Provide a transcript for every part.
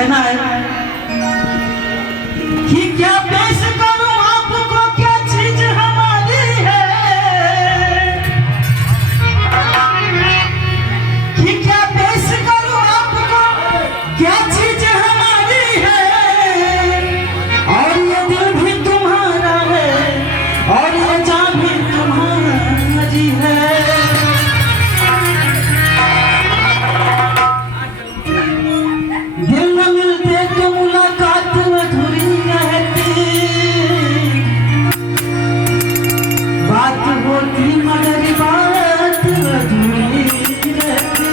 कहना है कि क्या पेश करूं आपको, क्या चीज हमारी है, कि क्या पेश करूं आपको, क्या चीज हमारी है। और ये दिल भी तुम्हारा है और ये जान भी तुम्हारी है। दिल न मिलते तो मुलाकात अधूरी रहती, बात होती मगर बात अधूरी रहती।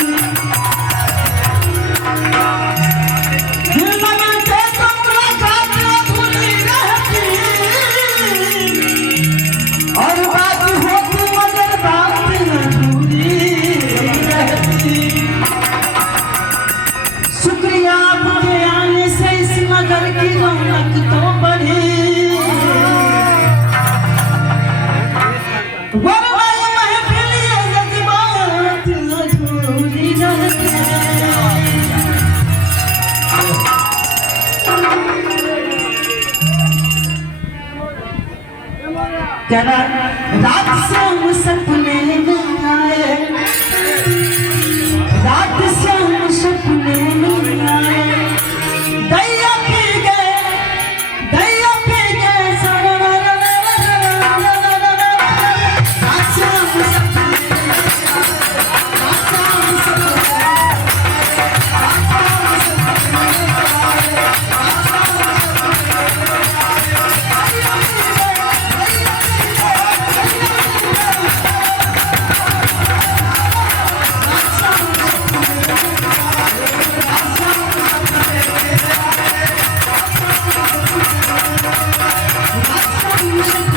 दिल न मिलते तो मुलाकात अधूरी रहती, और बात होती मगर बात अधूरी रहती। शुक्रिया आपके आने से इस नगर की रौनक तो बढ़ी, वरना ये महफिल ये जज्बात अधूरी रहती। कहना रात से हम सपने में आए, रात से हम सपने में आए, दैया पी गए, दैया पी गए। रात से हम सपने में आए, रात से हम सपने में आए, रात से हम सपने में आए, रात से हम सपने में आए। दैया पी गए, दैया पी गए।